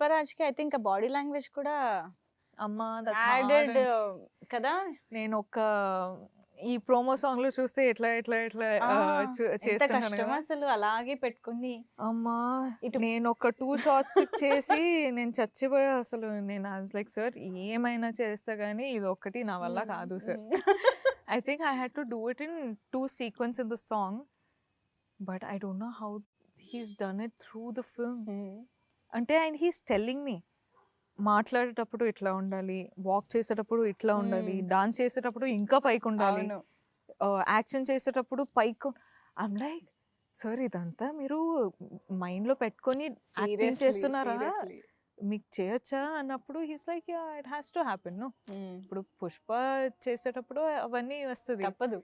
పుష్పరాజ్కి I think body language కూడా అమ్మా added. కదా నేను ఒక ఈ ప్రోమో సాంగ్లో చూస్తే ఎట్లా ఎట్లా ఎట్లా కష్టం. అసలు అలాగే పెట్టుకుని అమ్మా ఇటు- నేను ఒక టూ షార్ట్స్ చేసి నేను చచ్చిపోయా అసలు నేను లైక్ సార్ ఏమైనా చేస్తా కానీ ఇది ఒక్కటి నా వల్ల కాదు sir I think I had to do it in two sequence in the song, but I don't know how he's done it through the film. అంటే అండ్ హీస్ టెల్లింగ్ మీ. మాట్లాడేటప్పుడు ఇట్లా ఉండాలి వాక్ చేసేటప్పుడు ఇట్లా ఉండాలి. డాన్స్ చేసేటప్పుడు ఇంకా పైకి ఉండాలి యాక్షన్ చేసేటప్పుడు పైకి ఐమ్ లైక్ సార్ ఇదంతా మీరు మైండ్లో పెట్టుకొని యాక్టింగ్ చేస్తున్నారా. మీకు చేయొచ్చా? అన్నప్పుడు he's like it has to happen. ఇప్పుడు పుష్ప చేసేటప్పుడు అవన్నీ వస్తుంది. తప్పదు.